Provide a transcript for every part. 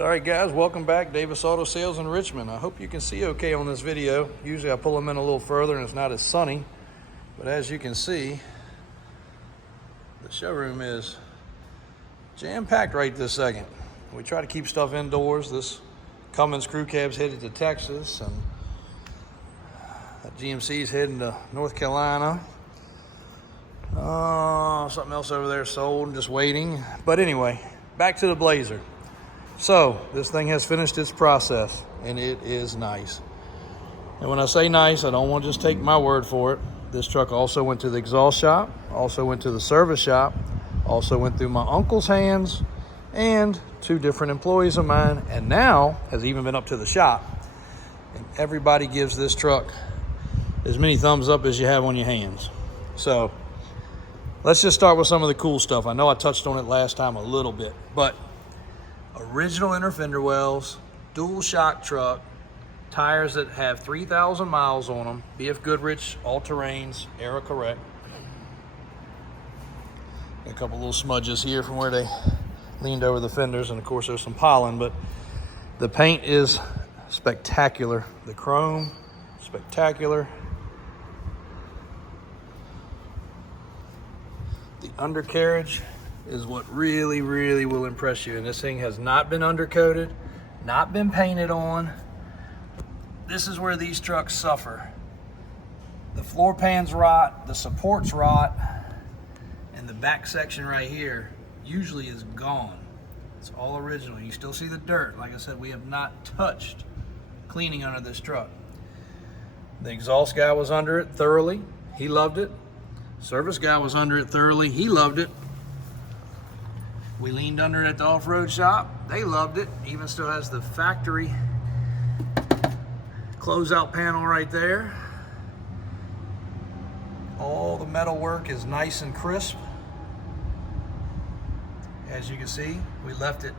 All right, guys, welcome back. Davis Auto Sales in Richmond. I hope you can see okay on this video. Usually I pull them in a little further and it's not as sunny, but as you can see, the showroom is jam-packed right this second. We try to keep stuff indoors. This Cummins crew cab's headed to Texas, and that GMC's heading to North Carolina. Something else over there sold and just waiting. But anyway, back to the Blazer. So this thing has finished its process, and it is nice. And when I say nice, I don't want to just take my word for it. This truck also went to the exhaust shop, also went to the service shop, also went through my uncle's hands and 2 different employees of mine, and now has even been up to the shop. And everybody gives this truck as many thumbs up as you have on your hands. So let's just start with some of the cool stuff. I know I touched on it last time a little bit, but original inner fender wells, dual shock truck, tires that have 3,000 miles on them, BF Goodrich, all-terrains, era correct. A couple little smudges here from where they leaned over the fenders, and of course there's some pollen, but the paint is spectacular. The chrome, spectacular. The undercarriage is what really will impress you. And this thing has not been undercoated, not been painted on. This is where these trucks suffer. The floor pans rot, the supports rot, and the back section right here usually is gone. It's all original. You still see the dirt. Like I said, we have not touched cleaning under this truck. The exhaust guy was under it thoroughly. He loved it. Service guy was under it thoroughly. He loved it. We leaned under it at the off-road shop. They loved it. Even still has the factory closeout panel right there. All the metal work is nice and crisp. As you can see, we left it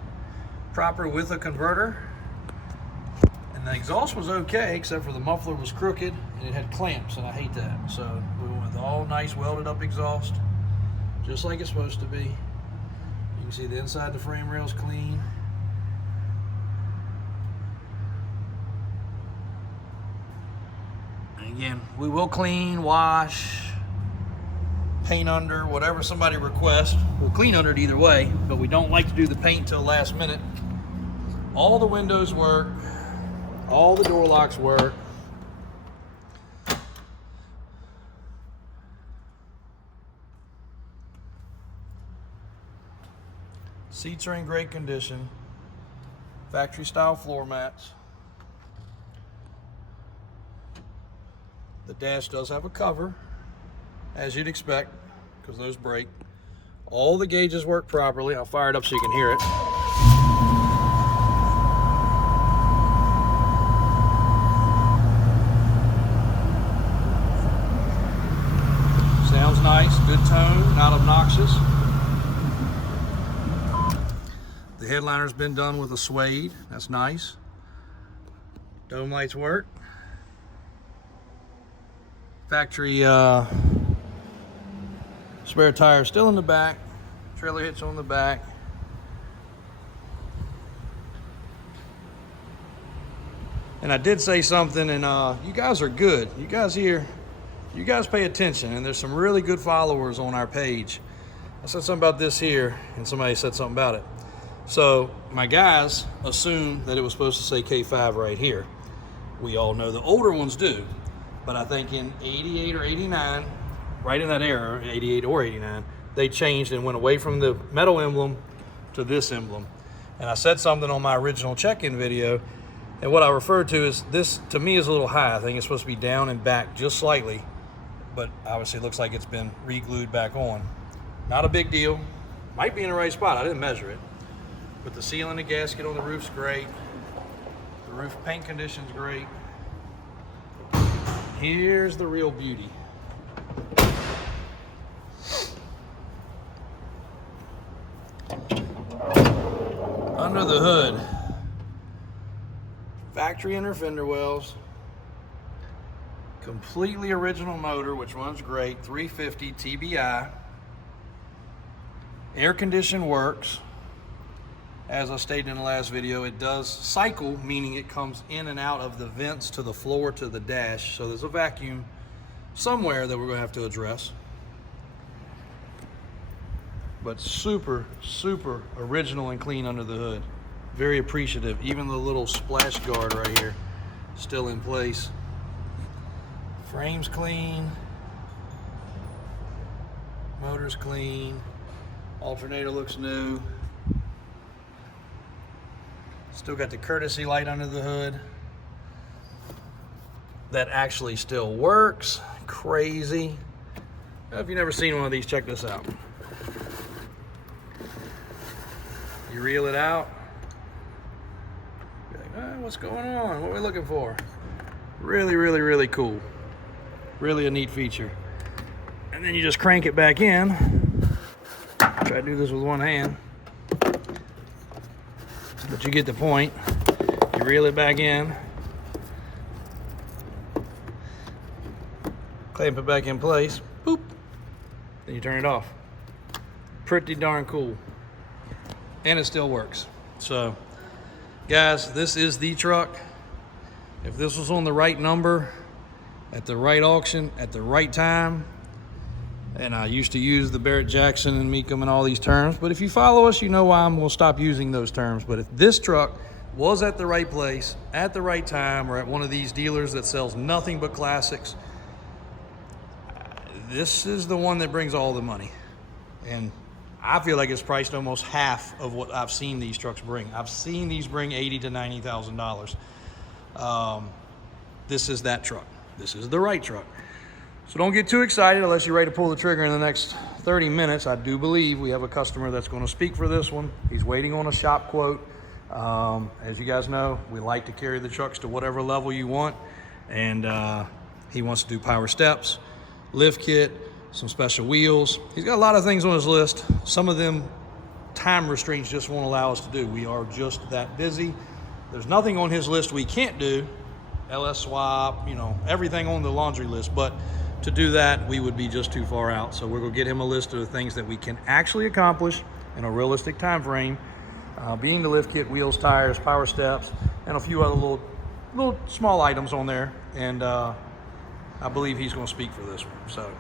proper with a converter. And the exhaust was okay, except for the muffler was crooked and it had clamps, and I hate that. So we went with all nice welded up exhaust, just like it's supposed to be. You can see the inside of the frame rail's clean. And again, we will clean, wash, paint under, whatever somebody requests. We'll clean under it either way, but we don't like to do the paint till last minute. All the windows work, all the door locks work. Seats are in great condition. Factory style floor mats. The dash does have a cover, as you'd expect, because those break. All the gauges work properly. I'll fire it up so you can hear it. Sounds nice, good tone, not obnoxious. The headliner's been done with a suede. That's nice. Dome lights work. Factory spare tire still in the back. Trailer hitch on the back. And I did say something, and you guys are good. You guys here, you guys pay attention, and there's some really good followers on our page. I said something about this here, and somebody said something about it. So my guys assumed that it was supposed to say K5 right here. We all know the older ones do, but I think in 88 or 89, right in that era, 88 or 89, they changed and went away from the metal emblem to this emblem. And I said something on my original check-in video, and what I referred to is this, to me, is a little high. I think it's supposed to be down and back just slightly, but obviously it looks like it's been re-glued back on. Not a big deal. Might be in the right spot. I didn't measure it. But the seal and the gasket on the roof's great. The roof paint condition's great. Here's the real beauty. Under the hood, factory inner fender wells, completely original motor, which runs great, 350 TBI. Air condition works. As I stated in the last video, it does cycle, meaning it comes in and out of the vents to the floor to the dash. So there's a vacuum somewhere that we're going to have to address. But super, super original and clean under the hood. Very appreciative. Even the little splash guard right here, still in place. Frame's clean. Motor's clean. Alternator looks new. Still got the courtesy light under the hood. That actually still works. Crazy. If you've never seen one of these, check this out. You reel it out. You're like, oh, what's going on? What are we looking for? Really, really, really cool. Really a neat feature. And then you just crank it back in. Try to do this with one hand. But you get the point. You reel it back in. Clamp it back in place. Boop. Then you turn it off. Pretty darn cool. And it still works. So, guys, this is the truck. If this was on the right number, at the right auction, at the right time, and I used to use the Barrett Jackson and Mecum and all these terms, but if you follow us, you know why we'll stop using those terms. But if this truck was at the right place, at the right time, or at one of these dealers that sells nothing but classics, this is the one that brings all the money. And I feel like it's priced almost half of what I've seen these trucks bring. I've seen these bring $80,000 to $90,000. This is that truck. This is the right truck. So don't get too excited unless you're ready to pull the trigger in the next 30 minutes. I do believe we have a customer that's going to speak for this one. He's waiting on a shop quote. As you guys know, we like to carry the trucks to whatever level you want. And he wants to do power steps, lift kit, some special wheels. He's got a lot of things on his list. Some of them time restraints just won't allow us to do. We are just that busy. There's nothing on his list we can't do. LS swap, you know, everything on the laundry list. But to do that, we would be just too far out. So we're gonna get him a list of the things that we can actually accomplish in a realistic time frame, being the lift kit, wheels, tires, power steps, and a few other little small items on there. And I believe he's gonna speak for this one. So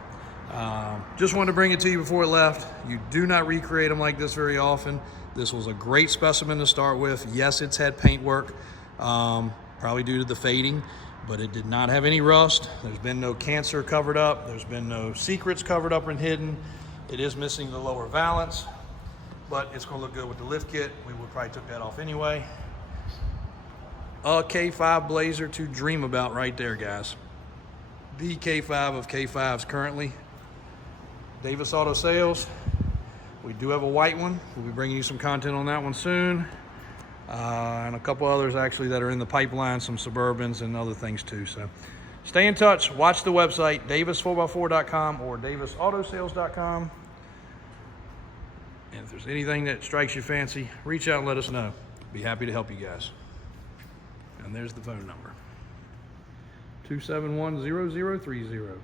just wanted to bring it to you before it left. You do not recreate them like this very often. This was a great specimen to start with. Yes, it's had paint work, probably due to the fading, but it did not have any rust. There's been no cancer covered up. There's been no secrets covered up and hidden. It is missing the lower valance, but it's gonna look good with the lift kit. We would probably took that off anyway. A K5 Blazer to dream about right there, guys. The K5 of K5s currently. Davis Auto Sales. We do have a white one. We'll be bringing you some content on that one soon. And a couple others actually that are in the pipeline, some Suburbans and other things too. So stay in touch. Watch the website, davis4x4.com or davisautosales.com. And if there's anything that strikes your fancy, reach out and let us know. Be happy to help you guys. And there's the phone number. 271-0030.